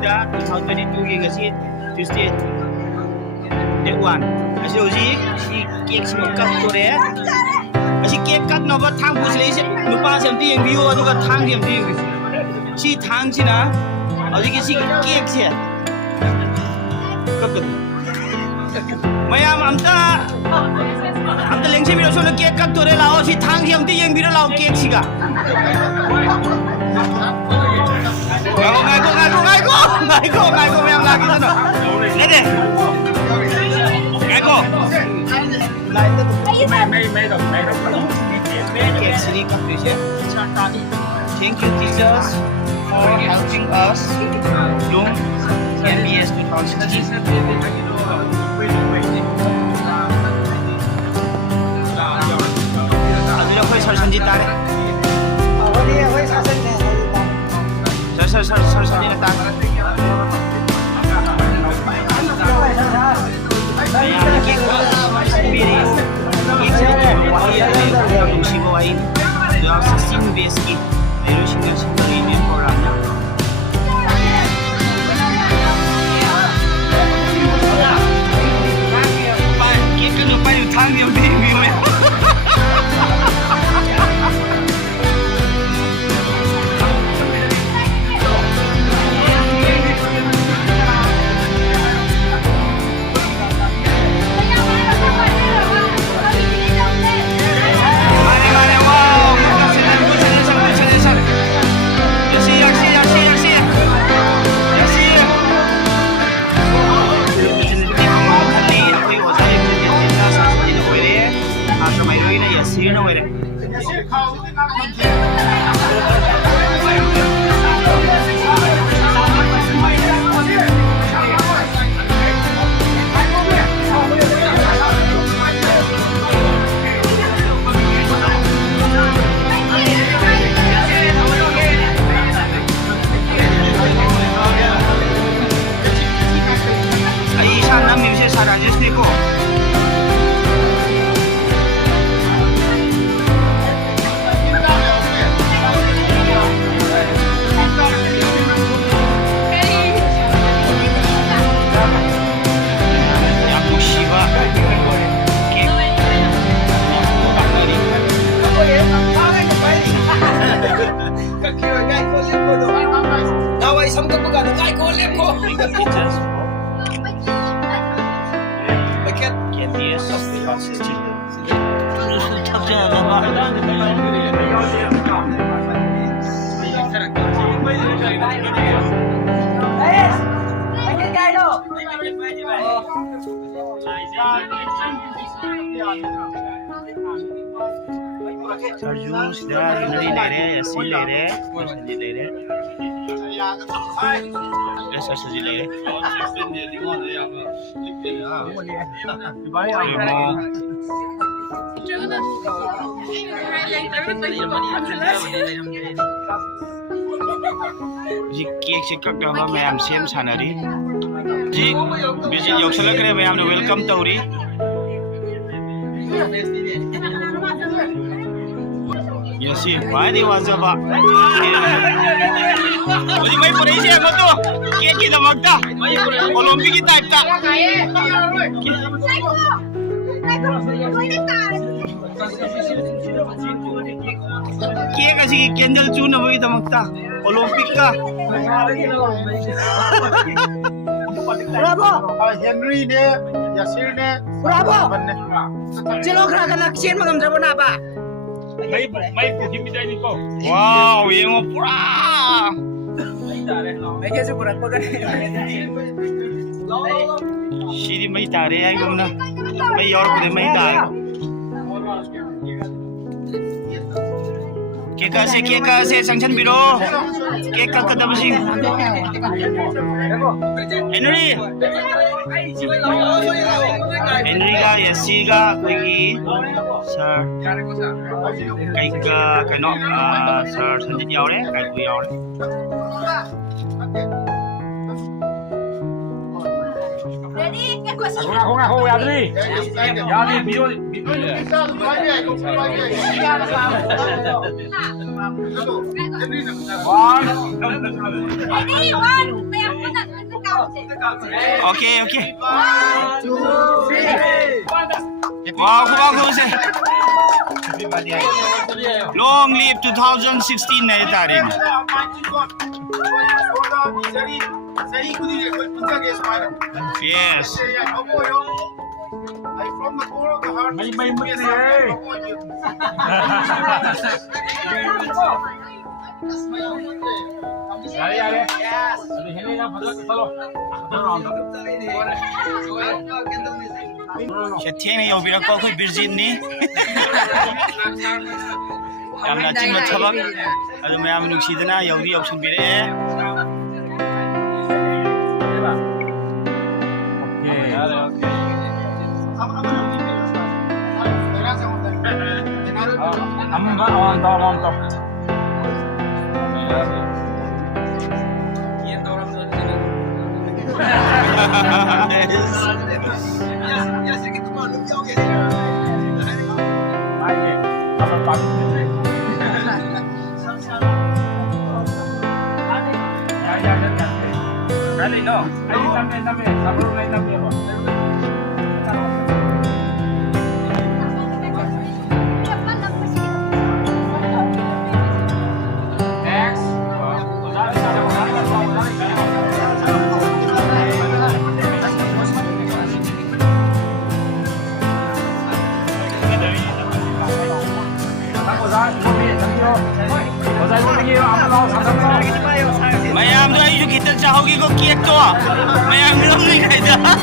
Sida 2022 ngasi Tuesday day 1 asi hoji si cake si cut tore asi cake cut no ba thang pusle si nupa sem ti yeng biu aduga thang sem ti si thang si na hoji ki si cake si cut mayam amta lengsi biro so cake cut tore lao si thang sem ti yeng biro lao cake si ga Ngaiko mayam lagi sana. Nede. Ngaiko. Thank you teachers for helping us during MBS 2016. Aduh, aku sarsan jita deh. Sarsan jita. Sarjun sudah ini lere, si lere, si lere. Si lere. Ji cake si kak dah mayam sem sanari. Ji bijil yok salah kere mayam ne welcome tauri. Yasi, wadi wazaba. Jadi mai pura isi aku tu, cake kita magda, Olimpik kita ikta. Cake kasih candle cuna bagi kita magda, Olimpik ka. Bravo! Henry ne, Yasir ne, Bravo! Cilo kena kesian magam jabo na ba? Mai bukit kita ini kok. Wow, yang pura. Mai kesu pura kau kan? Siri mai tare ay gumna. Mai yor kude mai tare. Keka se sanction biro. Keka kadam sing. Henry ka Yasi ka kogi sir. Kai ka kano sir sanjit yaure kai ku yaure. Không, Yadri. Yadri, video. One. Okay, okay. Wow, wow, sir. Long live 2016 na ito rin. Yes. From the core of the heart. May Yare. Hindi na talo. Siya tingnan yung binagpo ko Virgin ni. Yamna chingma thabak adu mayam nungsidana yaudi option bire. Mayam tu ayu kita cahogi ko kiek to. Mayam belum ni dah.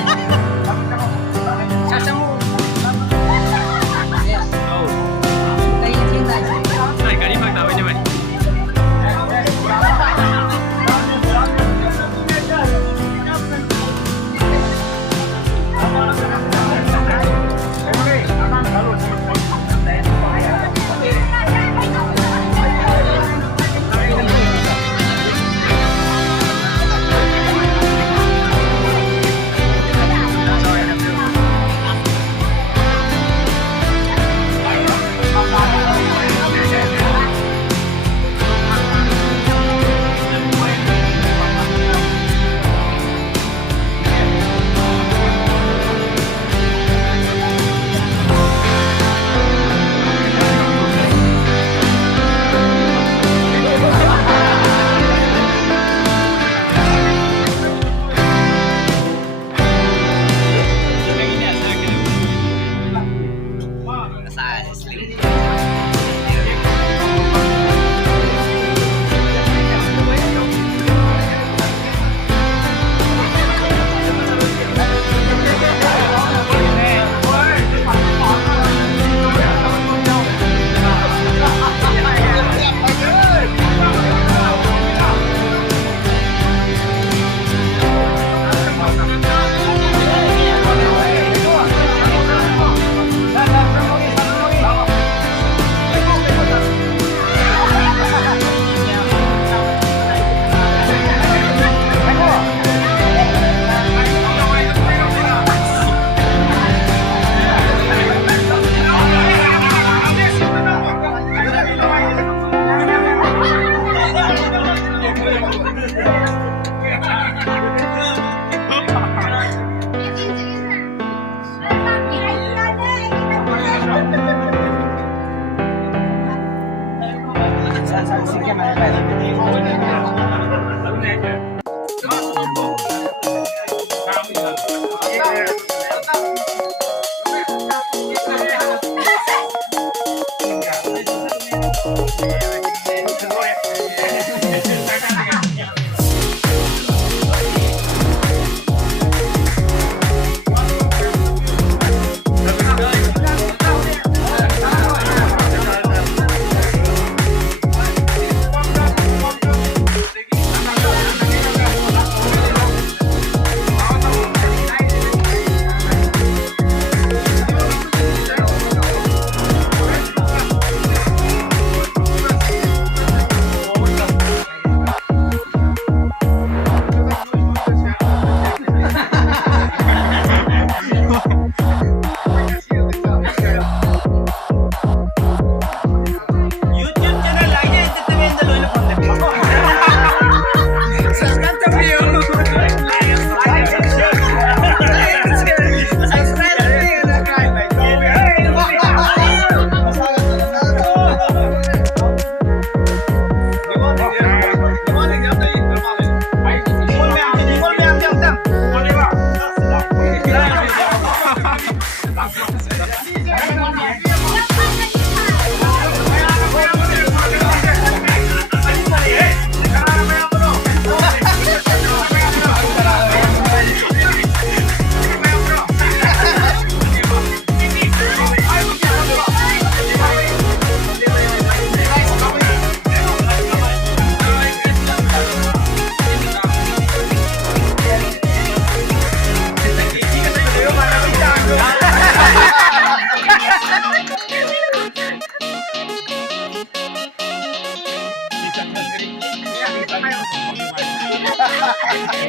Saya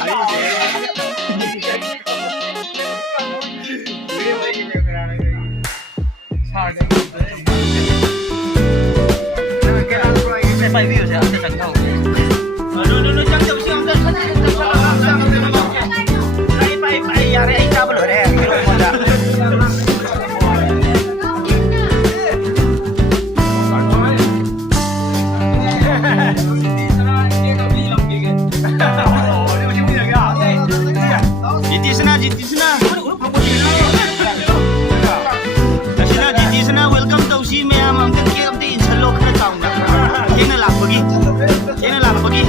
five views ya, saya tak tahu. Dulu jam siang dah. Pai yare ai ta belo re. Jiti sana. Jiti sana welcome to si maya mam ke am te in salo khara taung na. Kena lak pagi.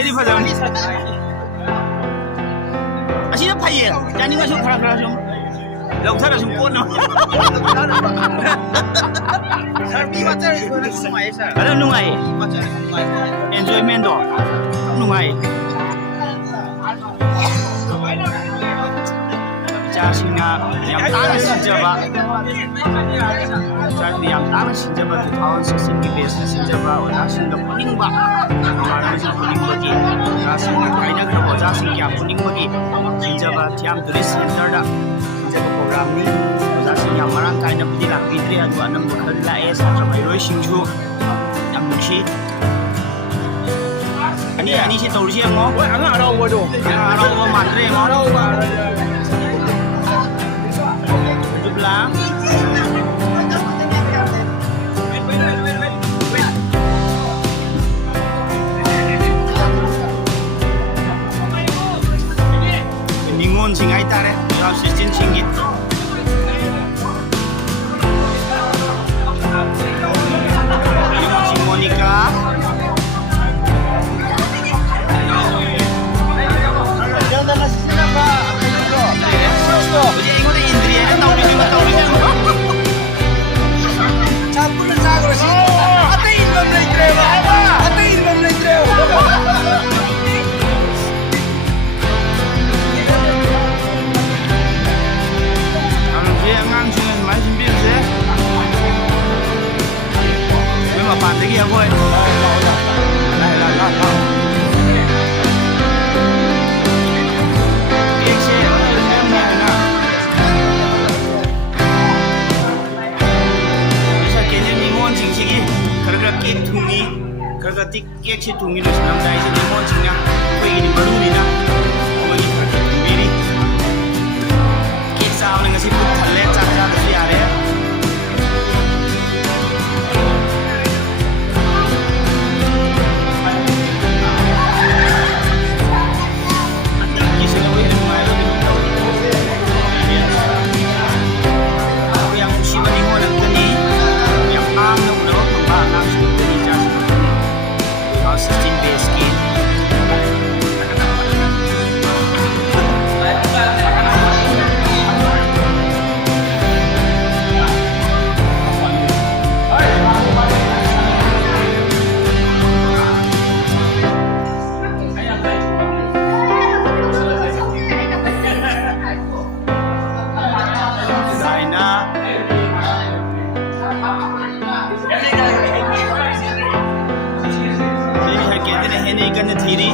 Ini pasang ni. Asyik apa ye? Jangan masuk keras-keras dong. Lau sana sempun no. Sarbi macam nungai sir. Kalau nungai, Macam nungai. enjoyment do. Nungai. ꯑꯣꯖꯥꯁꯤꯡꯅ ꯌꯥꯝ ꯇꯥꯡꯅ ꯁꯤꯟꯖꯕ ꯑꯣꯖꯥꯁꯤꯡꯅ ꯌꯥꯝ ꯇꯥꯡꯅ ꯁꯤꯟꯖꯕ 2016ꯒꯤ ꯕꯦꯁꯇ ꯁꯤꯟꯖꯕ ꯑꯣꯖꯥꯁꯤꯡꯗ ꯄꯨꯅꯤꯡꯕ ꯃꯃꯥꯟꯅꯕꯁꯤꯡ ꯄꯨꯅꯤꯡꯕꯒꯤ ꯑꯣꯖꯥꯁꯤꯡꯅ ꯀꯥꯏꯅꯈ꯭ꯔꯕ ꯑꯣꯖꯥꯁꯤꯡ ꯀꯌꯥ ꯄꯨꯅꯤꯡꯕꯒꯤ ꯁꯤꯟꯖꯕ ꯊꯤꯌꯥꯝ ꯇꯨꯔꯤꯁ ꯁꯦꯟꯇꯔꯗ ꯁꯤꯟꯖꯕ ꯄ꯭ꯔꯣꯒ꯭ꯔꯥꯝꯅꯤ ꯑꯣꯖꯥꯁꯤꯡ ꯌꯥꯝ ꯃꯔꯥꯡ ꯀꯥꯏꯅꯕꯨꯗꯤ ꯂꯥꯛꯄꯤꯗ꯭ꯔꯦ ꯑꯗꯨ ꯑꯅꯝꯕ ꯈꯔꯗꯤ ꯂꯥꯛꯑꯦ ꯁꯥꯇ꯭ꯔ ꯃꯍꯩꯔꯣꯏꯁꯤꯡꯁꯨ ꯌꯥꯝ ꯅꯨꯡꯁꯤ ꯑꯅꯤꯁꯤ ꯇꯧꯔꯤꯁꯤ ꯌꯦꯡꯉꯣ ꯑꯉꯥꯡ ꯍꯔꯥꯎꯕꯗꯣ ꯍꯔꯥꯎꯕ ꯃꯥꯟꯗ꯭ꯔꯦ ꯌꯦꯡꯉꯣ ꯑꯗꯨꯒ ꯅꯤꯉꯣꯜꯁꯤꯡ ꯍꯥꯏꯇꯥꯔꯦ 2016ꯁꯤꯡꯒꯤ ꯅꯤꯉꯣꯜꯁꯤꯡ ꯃꯣꯅꯤꯀꯥ hꯧꯖꯤꯛ ꯑꯩꯉꯣꯟꯗ ꯏꯟꯗ꯭ꯔꯤꯌꯦꯅ ꯇꯧꯔꯤꯁꯤꯡ ꯆꯥꯛꯄꯨꯟꯅ ꯆꯥꯈ꯭ꯔꯁꯤ ꯑꯇꯩ ꯏꯟꯐꯝ ꯂꯩꯇ꯭ꯔꯦꯕ ꯑꯇꯩ ꯏꯟꯐꯝ ꯂꯩꯇ꯭ꯔꯦꯕ ꯑꯉꯥꯡꯁꯤꯡꯅ ꯁꯨꯃꯥꯏꯅ ꯁꯤꯟꯕꯤꯕꯁꯦ ꯃꯣꯏ ꯃꯄꯥꯟꯗꯒꯤ ꯑꯩꯈꯣꯏ ꯀꯦꯛꯁꯦ ꯁꯦꯝꯃꯦꯗꯅ ꯁꯦꯀꯦꯟꯗ ꯅꯤꯉꯣꯜꯁꯤꯡꯁꯤꯒꯤ ꯈꯔ ꯀꯦꯛ ꯊꯨꯡꯉꯤ ꯈꯔ ꯀꯦꯛꯁꯦ ꯊꯨꯡꯉꯤ ꯂꯣꯏꯁꯤꯜꯂꯝꯗꯥꯏꯁꯦ ꯅꯤꯉꯣꯜꯁꯤꯡꯅ ꯑꯩꯈꯣꯏꯒꯤꯗꯤ ꯃꯔꯨꯅꯤꯅ ꯃꯣꯏꯒꯤ ꯈꯔ ꯊꯨꯡꯕꯤꯔꯤ ꯀꯦꯛ ꯆꯥꯕꯅ ꯉꯁꯤ ꯄꯨꯛ ꯊꯜꯂꯦ ꯆꯥꯛ ꯆꯥꯗ꯭ꯔꯁꯨ ꯌꯥꯔꯦ ꯍꯟꯗꯛꯀꯤꯁꯤ ꯂꯧꯋꯤ ꯅꯨꯡꯉꯥꯏꯕ ꯀꯩꯅꯣ ꯇꯧꯋꯤ ꯌꯥꯝ ꯅꯨꯡꯁꯤꯕ ꯅꯤꯉꯣꯜ ꯑꯃꯇꯅꯤ ꯌꯥꯝ ꯄꯥꯝꯅ ꯎꯅꯕ ꯐꯪꯕ ꯑꯉꯥꯡꯁꯤꯡ ꯑꯃꯇꯅꯤ ꯏꯆꯥꯁꯤꯡ ꯑꯃꯇꯅꯤ 2016 ꯕꯦꯁꯀꯤ कन्ने थीरी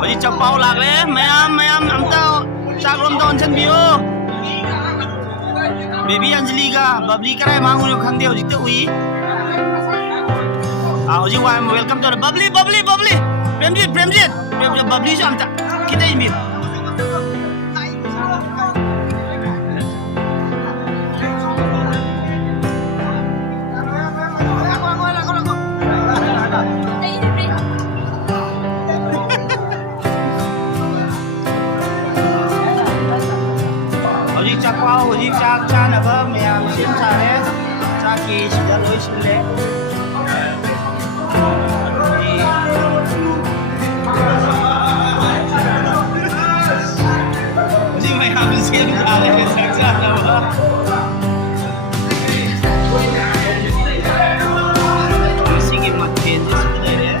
बड़ी चप्पाव लागले मैम अमता चागरोम तो ऑनसन बियो बेबी अंजलि का बबली कराए मांगू जो खंदे हो जितने हुई हो जी वाई वेलकम टू बबली प्रेमजीत बबली जो हमता कितने ही hꯧꯖꯤꯛ ꯆꯥꯛ ꯆꯥꯅꯕ ꯃꯌꯥꯝ ꯁꯦꯝ ꯁꯥꯔꯦ ꯆꯥꯛꯀꯤ ꯁꯤꯗ ꯂꯣꯏ ꯁꯤꯜꯂꯦ hꯧꯖꯤꯛ ꯃꯌꯥꯝ ꯁꯦꯝ ꯁꯥꯔꯦ ꯆꯥꯛ ꯆꯥꯅꯕ ꯃꯁꯤꯒꯤ ꯃꯊꯦꯜꯁꯦ ꯁꯤꯗ ꯂꯩꯔꯦ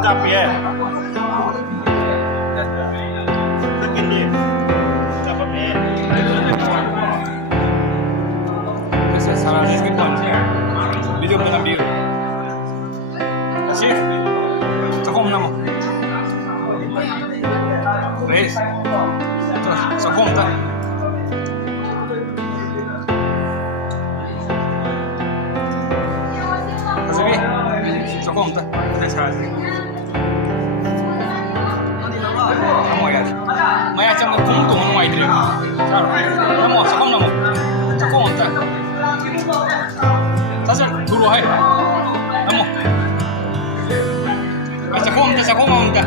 Tapi ya. Begini. Apa ya? Saya salah sedikit pun. Video mengambil. Kasih. Sokom nama. Reis. Sokom tak. Kasih. Sokom tak. Saya salah sedikit. Kamu ya. Maya macam kuntung nama itu. Kamu sokom nama. Sokom tak. 사실 들어와. 너무. 자, 고맙다.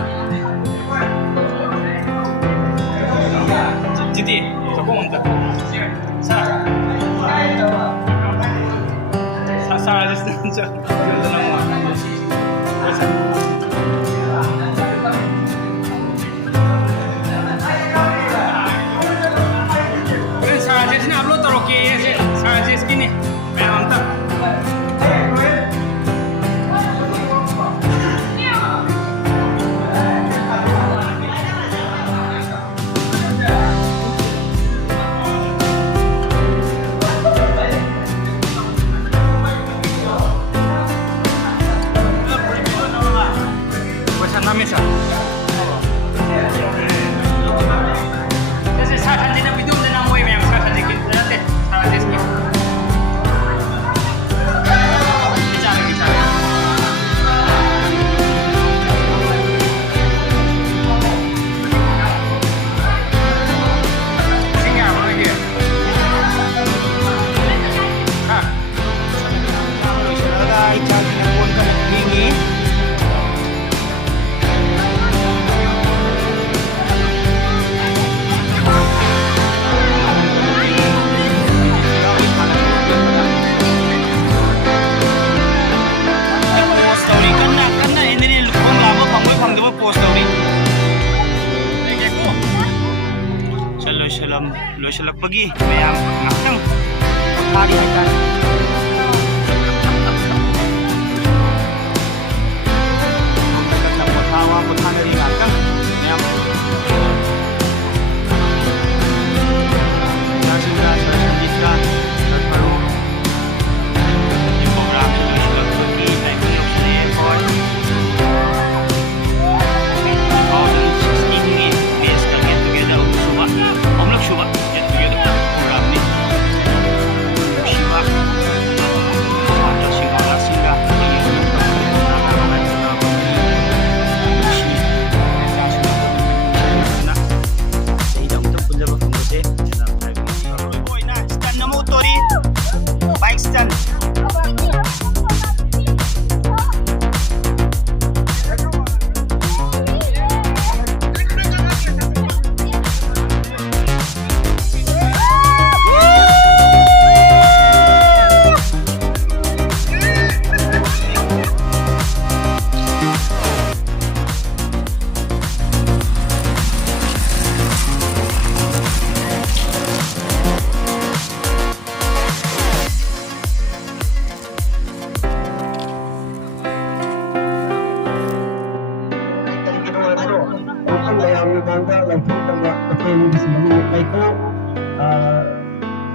지디, 자, 고맙다. 사라졌는 저. 그래, 사라졌으니 앞으로 떨어게 사라졌으니. mantap. Mesa. Kasi sasahan din ang video na lang mo yung sasahan din natin. Sasahan din. Bicara. Singa, mga here. Ha? Ay, sabi na po ka naghingi. Loisalak pagi, mayam ngakang hari akan. Kata potawa potana ri ngakang, mayam. Nasuda sandisra, terbaru. Di program loisalak pagi, naik penuh sini kau. Kau dan sisi ini biasa kita together suba, हमलोग सुबह get together program ni Shiva Santo Shiva Singa stand na motori bike stand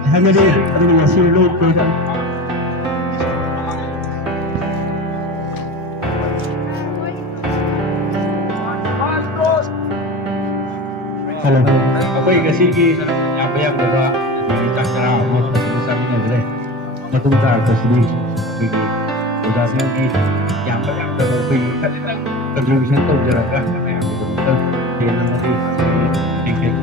Hamidi, terima kasih lu kan. Halo, apa yang kasih ki yang banyak berapa di cakra mau bisa ini Matung tak kesini, pergi. Udah lagi yang banyak berapa pergi. Contribution tu jarakah yang betul. Dia nanti tiket.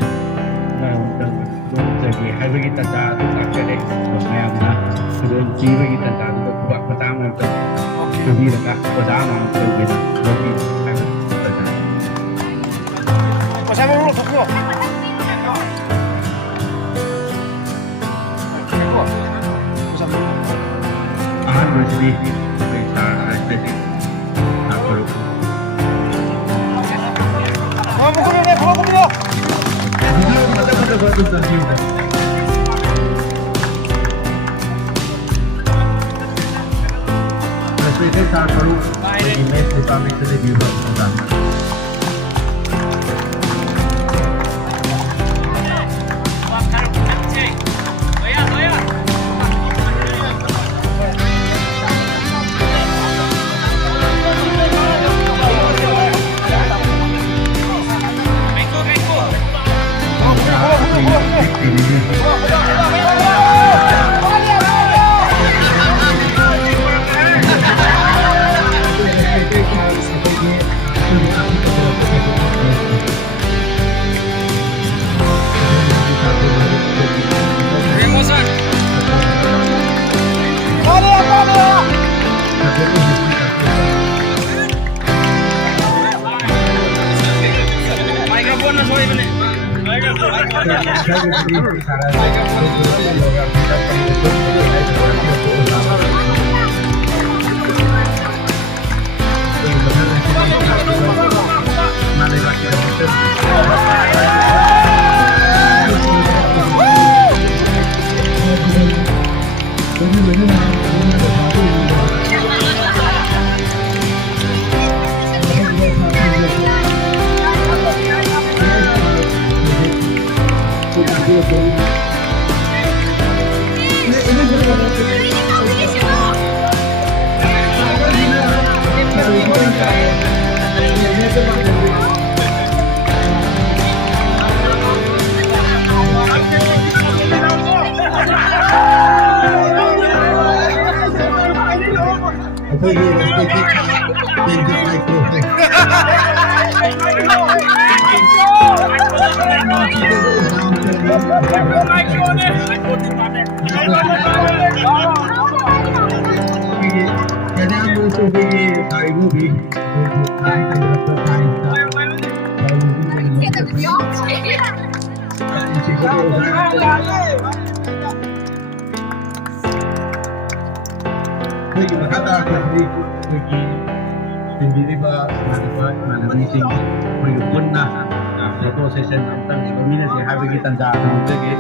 Jadi hari kita dah tak jadi saya nak sebelum jiwa kita dah buat pertama untuk lebih dekat pertama untuk kita lebih dekat. Pasal dulu tu. Jadi kita jadi nak perlu. Kamu dulu. Betul. Saya tak perlu ini kami sa review ng programa. Microphone na soy bane. Hindi ba malamiting puyupon na sa proses ng pamilya si habang itanda ng sige.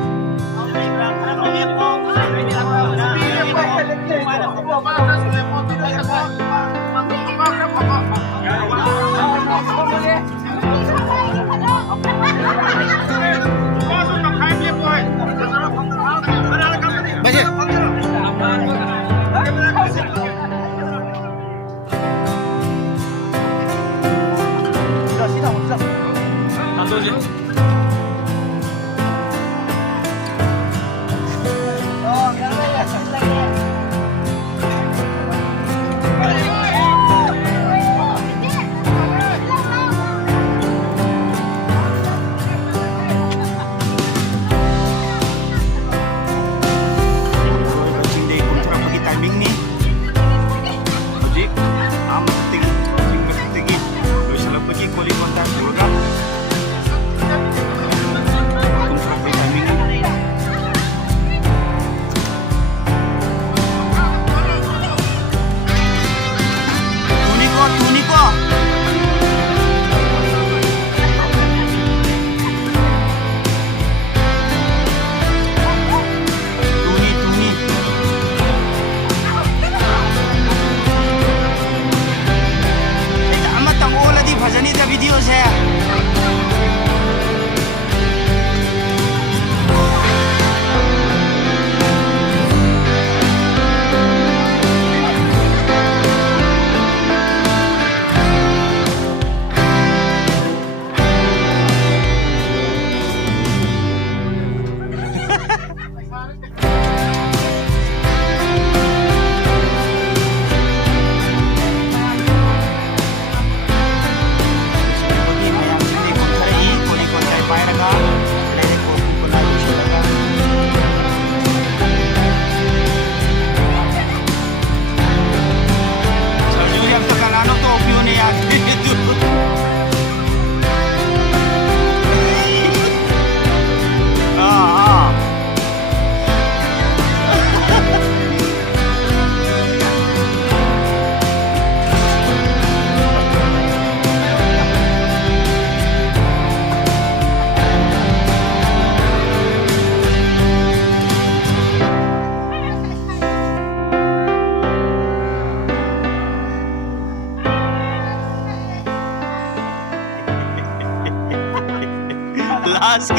last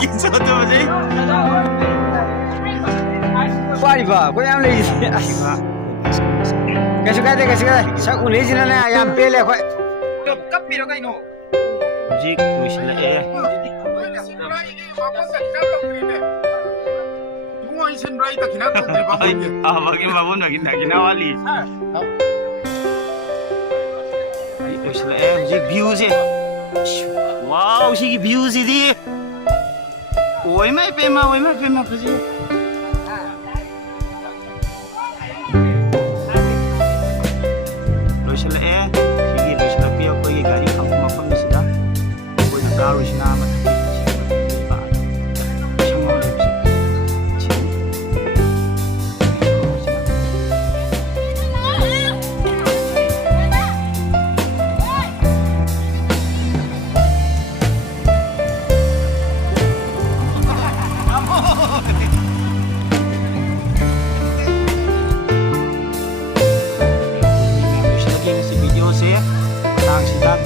gig so to ba sih? Wari ba? Ko yam le. Kasu ka de. Sa uli sila na yam pele ko. Kapiro kayo no. Jig, wis la eh. Ay, bagi mabon lagi nak ginawali. Ay, wis la eh, jig views eh. Wow, sige views ini. Oi mai pema kasi. Wis la eh, sige wis la pia ko yung gari ang kumapam ni sila. Ko na karo siya naman. Si video saya, tang sidak